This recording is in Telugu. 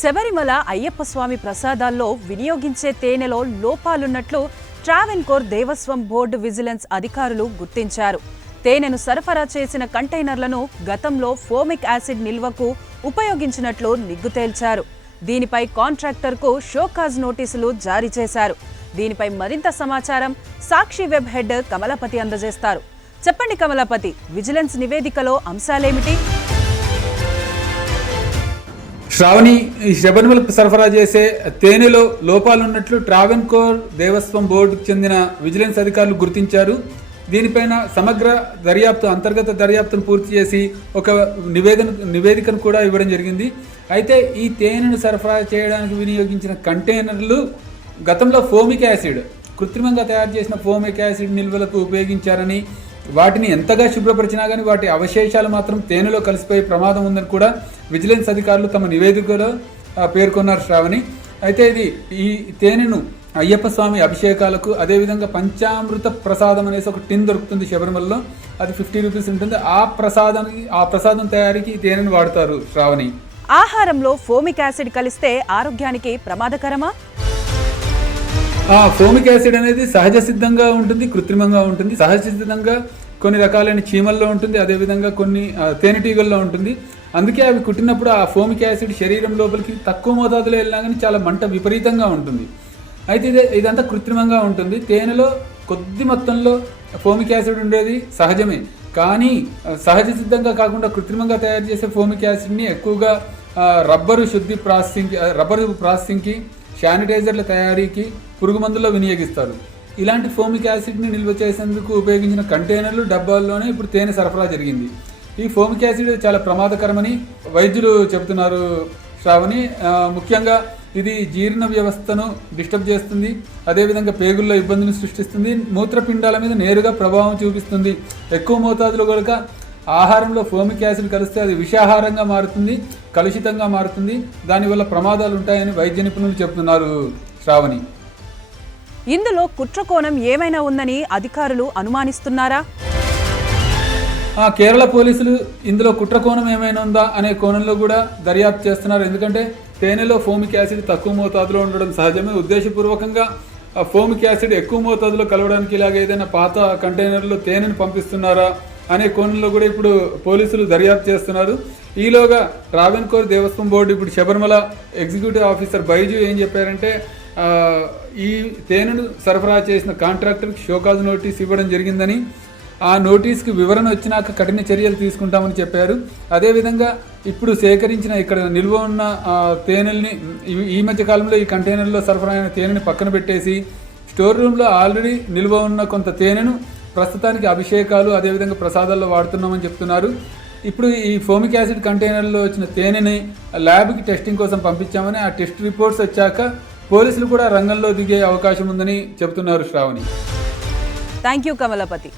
శబరిమల అయ్యప్ప స్వామి ప్రసాదాల్లో వినియోగించే తేనెలో లోపాలున్నట్లు ట్రావెన్కోర్ దేవస్వం బోర్డు విజిలెన్స్ అధికారులు గుర్తించారు. తేనెను సరఫరా చేసిన కంటైనర్లను గతంలో ఫోమిక్ యాసిడ్ నిల్వకు ఉపయోగించినట్లు నిగ్గు తేల్చారు. దీనిపై కాంట్రాక్టర్కు షోకాజ్ నోటీసులు జారీ చేశారు. దీనిపై మరింత సమాచారం సాక్షి వెబ్ హెడ్ కమలపతి అందజేస్తారు. చెప్పండి కమలపతి విజిలెన్స్ నివేదికలో అంశాలేమిటి? శ్రావణి ఈ సరఫరా చేసే తేనెలో లోపాలున్నట్లు ట్రావెన్కోర్ దేవస్వం బోర్డుకు చెందిన విజిలెన్స్ అధికారులు గుర్తించారు. దీనిపైన సమగ్ర దర్యాప్తు అంతర్గత దర్యాప్తును పూర్తి చేసి ఒక నివేదన నివేదికను కూడా ఇవ్వడం జరిగింది. అయితే ఈ తేనెను సరఫరా చేయడానికి వినియోగించిన కంటైనర్లు గతంలో ఫోమిక్ యాసిడ్ కృత్రిమంగా తయారు చేసిన ఫోమిక్ యాసిడ్ నిల్వలకు ఉపయోగించారని వాటిని ఎంతగా శుభ్రపరిచినా కానీ వాటి అవశేషాలు మాత్రం తేనెలో కలిసిపోయే ప్రమాదం ఉందని కూడా విజిలెన్స్ అధికారులు తమ నివేదికలో పేర్కొన్నారు శ్రావణి. అయితే ఇది ఈ తేనెను అయ్యప్ప స్వామి అభిషేకాలకు అదేవిధంగా పంచామృత ప్రసాదం అనేసి ఒక టిన్ దొరుకుతుంది శబరిమలలో. అది ఫిఫ్టీ రూపీస్ ఉంటుంది. ఆ ప్రసాదానికి ఆ ప్రసాదం తయారీకి తేనెను వాడతారు శ్రావణి. ఆహారంలో ఫోమిక్ యాసిడ్ కలిస్తే ఆరోగ్యానికి ప్రమాదకరమా? ఫోమిక్ యాసిడ్ అనేది సహజ సిద్ధంగా ఉంటుంది కృత్రిమంగా ఉంటుంది. సహజ సిద్ధంగా కొన్ని రకాలైన చీమల్లో ఉంటుంది అదేవిధంగా కొన్ని తేనెటీగల్లో ఉంటుంది. అందుకే అవి కుట్టినప్పుడు ఆ ఫోమిక్ యాసిడ్ శరీరం లోపలికి తక్కువ మోతాదులో వెళ్ళినా కానీ చాలా మంట విపరీతంగా ఉంటుంది. అయితే ఇదే ఇదంతా కృత్రిమంగా ఉంటుంది. తేనెలో కొద్ది మొత్తంలో ఫోమిక్ యాసిడ్ ఉండేది సహజమే. కానీ సహజ సిద్ధంగా కాకుండా కృత్రిమంగా తయారు చేసే ఫోమిక్ యాసిడ్ని ఎక్కువగా రబ్బరు శుద్ధి ప్రాసెసింగ్ రబ్బరు ప్రాసెసింగ్కి శానిటైజర్ల తయారీకి పురుగు మందుల్లో వినియోగిస్తారు. ఇలాంటి ఫోమిక్ యాసిడ్ని నిల్వ చేసేందుకు ఉపయోగించిన కంటైనర్లు డబ్బాల్లోనే ఇప్పుడు తేనె సరఫరా జరిగింది. ఈ ఫోమిక్ యాసిడ్ చాలా ప్రమాదకరమని వైద్యులు చెబుతున్నారు శ్రావణి. ముఖ్యంగా ఇది జీర్ణ వ్యవస్థను డిస్టర్బ్ చేస్తుంది. అదేవిధంగా పేగుల్లో ఇబ్బందిని సృష్టిస్తుంది. మూత్రపిండాల మీద నేరుగా ప్రభావం చూపిస్తుంది. ఎక్కువ మోతాదులో కనుక ఆహారంలో ఫోమిక్ యాసిడ్ కలిస్తే అది విషాహారంగా మారుతుంది. కలుషితంగా మారుతుంది. దానివల్ల ప్రమాదాలు ఉంటాయని వైద్య నిపుణులు చెబుతున్నారు శ్రావణి. ఇందులో కుట్రకోణం ఏమైనా ఉందని అధికారులు అనుమానిస్తున్నారా? ఆ కేరళ పోలీసులు ఇందులో కుట్ర కోణం ఏమైనా ఉందా అనే కోణంలో కూడా దర్యాప్తు చేస్తున్నారు. ఎందుకంటే తేనెలో ఫోమిక్ యాసిడ్ తక్కువ మోతాదులో ఉండడం సహజమే. ఉద్దేశపూర్వకంగా ఆ ఫోమిక్ యాసిడ్ ఎక్కువ మోతాదులో కలవడానికి ఇలాగ ఏదైనా పాత కంటైనర్లో తేనెను పంపిస్తున్నారా అనే కోణంలో కూడా ఇప్పుడు పోలీసులు దర్యాప్తు చేస్తున్నారు. ఈలోగా ట్రావెన్కోర్ దేవస్వం బోర్డు ఇప్పుడు శబరిమల ఎగ్జిక్యూటివ్ ఆఫీసర్ బైజు ఏం చెప్పారంటే ఈ తేనెను సరఫరా చేసిన కాంట్రాక్టర్కి షోకాజ్ నోటీస్ ఇవ్వడం జరిగిందని ఆ నోటీస్కి వివరణ వచ్చినాక కఠిన చర్యలు తీసుకుంటామని చెప్పారు. అదేవిధంగా ఇప్పుడు సేకరించిన ఇక్కడ నిల్వ ఉన్న తేనెల్ని ఈ- ఈ మధ్య కాలంలో ఈ కంటైనర్లో సరఫరా అయిన తేనెని పక్కన పెట్టేసి స్టోర్ రూమ్లో ఆల్రెడీ నిల్వ ఉన్న కొంత తేనెను ప్రస్తుతానికి అభిషేకాలు అదేవిధంగా ప్రసాదాల్లో వాడుతున్నామని చెప్తున్నారు. ఇప్పుడు ఈ ఫోమిక్ యాసిడ్ కంటైనర్లో వచ్చిన తేనెని ల్యాబ్కి టెస్టింగ్ కోసం పంపించామని ఆ టెస్ట్ రిపోర్ట్స్ వచ్చాక పోలీసులు కూడా రంగంలో దిగే అవకాశం ఉందని చెబుతున్నారు శ్రావణి. Thank you Kamalapati.